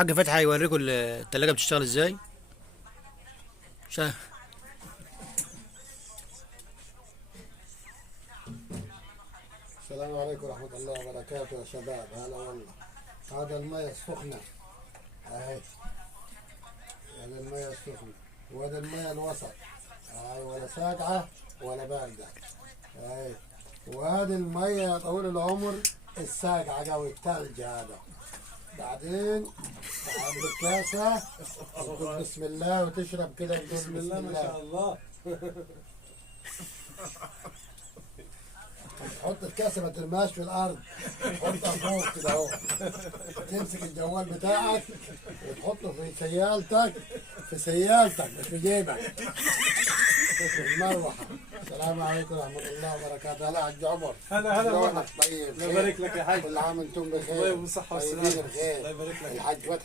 الحاج فتحي هيوريكم التلاجة بتشتغل ازاي. شا- السلام عليكم ورحمة الله وبركاته يا شباب، هلا والله. هذا المية السخنة اهي، هذا المية السخنة، وهذا المية الوسط اهي، ولا ساقعة ولا باردة اهي. وهذه المية يا طويل العمر الساقعة قوي، الثلج هذا. بعدين تحط الكاسة وتقول بسم الله وتشرب كده وتقول بسم الله ما شاء الله. تحط الكاسة ما ترماش في الأرض، تحطها فوق كده أهو. تمسك الجوال بتاعك وتحطه في سيالتك مش في جيبك، في المروحة. السلام عليكم ورحمة الله وبركاته. هلا حاج عمر. هلا هلا شلونك؟ طيب، الله يبارك لك يا حاج. كل عام وانتم بخير. الله يبارك بالصحة والسلامة. طيبين بخير. الله يبارك لك. الحاج فتحي